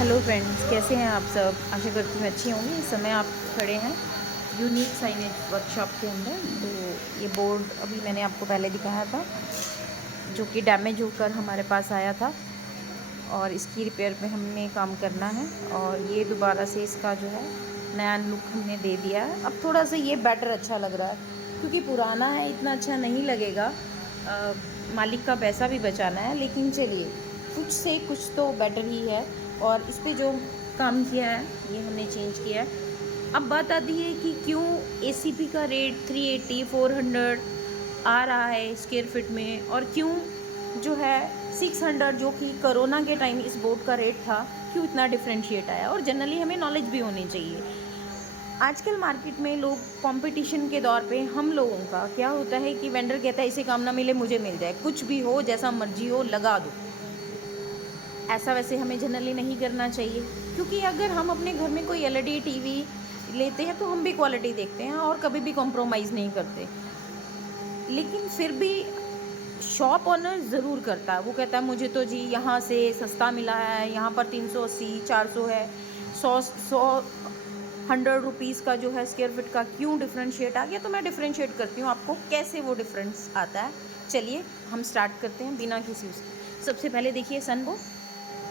Hello friends, कैसे हैं आप सब। आशा करती हूँ अच्छी होंगी। इस समय आप खड़े हैं यूनिक साइनेज वर्कशॉप के अंदर। तो ये बोर्ड अभी मैंने आपको पहले दिखाया था, जो कि डैमेज होकर हमारे पास आया था और इसकी रिपेयर पे हमने काम करना है। और ये दोबारा से इसका जो है नया लुक हमने दे दिया है। अब थोड़ा सा ये बेटर अच्छा लग रहा है, क्योंकि पुराना है इतना अच्छा नहीं लगेगा। मालिक का पैसा भी बचाना है, लेकिन चलिए कुछ से कुछ तो बेटर ही है। और इस पर जो काम किया है ये हमने चेंज किया है। अब बात आती है कि क्यों एसीपी का रेट 380 400 आ रहा है स्क्वायर फीट में, और क्यों जो है 600 जो कि कोरोना के टाइम इस बोर्ड का रेट था, क्यों इतना डिफ्रेंशिएट आया। और जनरली हमें नॉलेज भी होनी चाहिए। आजकल मार्केट में लोग कंपटीशन के दौर पे, हम लोगों का क्या होता है कि वेंडर कहता है इसे काम ना मिले मुझे मिल जाए, कुछ भी हो जैसा मर्जी हो लगा दो। ऐसा वैसे हमें जनरली नहीं करना चाहिए, क्योंकि अगर हम अपने घर में कोई एलईडी टीवी लेते हैं तो हम भी क्वालिटी देखते हैं और कभी भी कॉम्प्रोमाइज़ नहीं करते। लेकिन फिर भी शॉप ओनर ज़रूर करता है। वो कहता है मुझे तो जी यहाँ से सस्ता मिला है, यहाँ पर 380 400 है, 100 100 रुपीज़ का जो है स्क्वायर फीट का क्यों डिफ्रेंशिएट आ गया। तो मैं डिफ्रेंशिएट करती हूँ आपको कैसे वो डिफरेंस आता है। चलिए हम स्टार्ट करते हैं बिना किसी उसके। सबसे पहले देखिए सनबो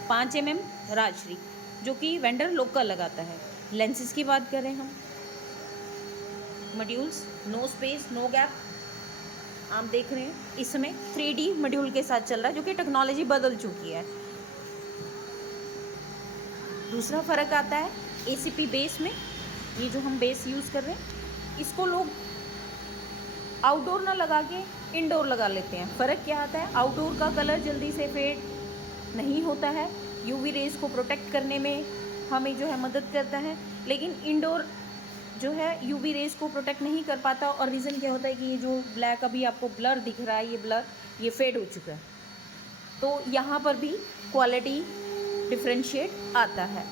5 mm राजश्री, जो कि वेंडर लोकल लगाता है। लेंसेज की बात करें हम, modules no space no gap आप देख रहे हैं। इस समय 3D मॉड्यूल के साथ चल रहा है, जो कि टेक्नोलॉजी बदल चुकी है। दूसरा फ़र्क आता है एसीपी बेस में। ये जो हम बेस यूज़ कर रहे हैं इसको लोग आउटडोर ना लगा के इनडोर लगा लेते हैं। फ़र्क क्या आता है, आउटडोर का कलर जल्दी से फेड नहीं होता है, यूवी रेज को प्रोटेक्ट करने में हमें जो है मदद करता है। लेकिन इंडोर जो है यूवी रेज को प्रोटेक्ट नहीं कर पाता। और रीज़न क्या होता है कि ये जो ब्लैक अभी आपको ब्लर दिख रहा है, ये ब्लर ये फेड हो चुका है। तो यहाँ पर भी क्वालिटी डिफ्रेंशिएट आता है।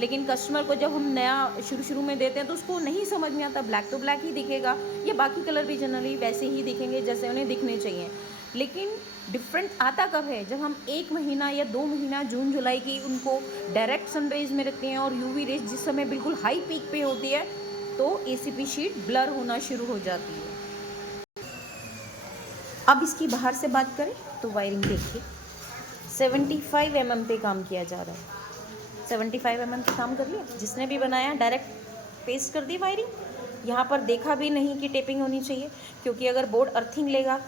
लेकिन कस्टमर को जब हम नया शुरू में देते हैं तो उसको नहीं समझ में आता। ब्लैक तो ब्लैक ही दिखेगा, या बाकी कलर भी जनरली वैसे ही दिखेंगे जैसे उन्हें दिखने चाहिए। लेकिन डिफरेंट आता कब है, जब हम 1 महीना या 2 महीना जून जुलाई की उनको डायरेक्ट सनरेज में रखते हैं और यूवी रेज जिस समय बिल्कुल हाई पीक पे होती है, तो एसीपी शीट ब्लर होना शुरू हो जाती है। अब इसकी बाहर से बात करें तो वायरिंग देखिए 75 mm पे काम किया जा रहा है। 75 mm पे काम कर लिया, जिसने भी बनाया डायरेक्ट पेस्ट कर दी वायरिंग। यहाँ पर देखा भी नहीं कि टेपिंग होनी चाहिए, क्योंकि अगर बोर्ड अर्थिंग लेगा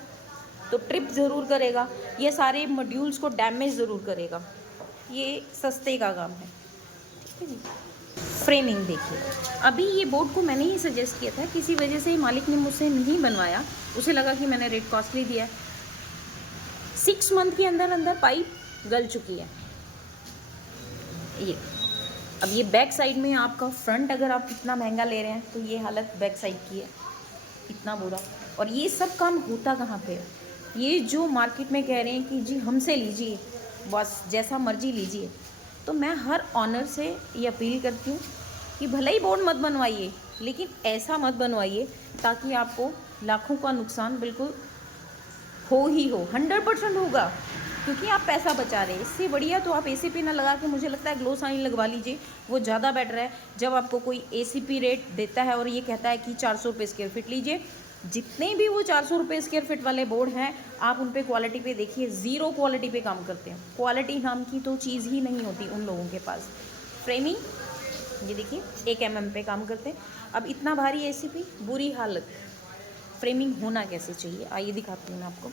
तो ट्रिप ज़रूर करेगा, ये सारे मॉड्यूल्स को डैमेज ज़रूर करेगा। ये सस्ते का काम है, ठीक है जी। फ्रेमिंग देखिए, अभी ये बोर्ड को मैंने ही सजेस्ट किया था, किसी वजह से मालिक ने मुझसे नहीं बनवाया, उसे लगा कि मैंने रेट कॉस्टली दिया है। 6 मंथ के अंदर अंदर पाइप गल चुकी है। ये अब ये बैक साइड में आपका फ्रंट अगर आप इतना महंगा ले रहे हैं तो ये हालत बैक साइड की है, इतना बुरा। और ये सब काम होता कहाँ पे है, ये जो मार्केट में कह रहे हैं कि जी हमसे लीजिए बस जैसा मर्जी लीजिए, तो मैं हर ऑनर से ये अपील करती हूँ कि भले ही बोर्ड मत बनवाइए, लेकिन ऐसा मत बनवाइए ताकि आपको लाखों का नुकसान बिल्कुल हो ही हो, 100% होगा, क्योंकि आप पैसा बचा रहे हैं। इससे बढ़िया तो आप एसीपी ना लगा के मुझे लगता है ग्लो साइन लगवा लीजिए, वो ज़्यादा बेटर है। जब आपको कोई एसीपी रेट देता है और ये कहता है कि 400 रुपये स्क्वायर फीट लीजिए, जितने भी वो 400 रुपये स्क्वायर फीट वाले बोर्ड हैं, आप उन पे क्वालिटी पे देखिए, ज़ीरो क्वालिटी पे काम करते हैं। क्वालिटी नाम की तो चीज़ ही नहीं होती उन लोगों के पास। फ्रेमिंग ये देखिए 1 mm पे काम करते हैं। अब इतना भारी एसीपी, बुरी हालत। फ्रेमिंग होना कैसे चाहिए आइए दिखाती हूँ मैं आपको।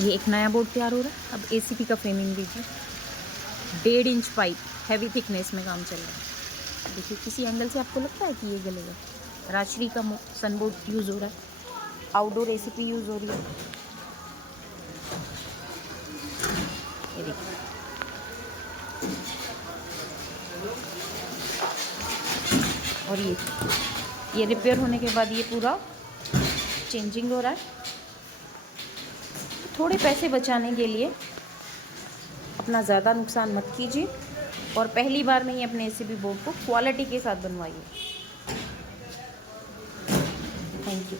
ये एक नया बोर्ड तैयार हो रहा है। अब एसीपी का फ्रेमिंग देखिए, 1.5 इंच पाइप हैवी थिकनेस में काम चल रहा है। देखिए किसी एंगल से आपको लगता है कि ये गलेगा। राजश्री का सन बोर्ड यूज़ हो रहा है, आउटडोर एसीपी यूज़ हो रही है। ये देखिए और ये रिपेयर होने के बाद ये पूरा चेंजिंग हो रहा है। थोड़े पैसे बचाने के लिए अपना ज़्यादा नुकसान मत कीजिए, और पहली बार में ही अपने एसीपी बोर्ड को क्वालिटी के साथ बनवाइए। Thank you.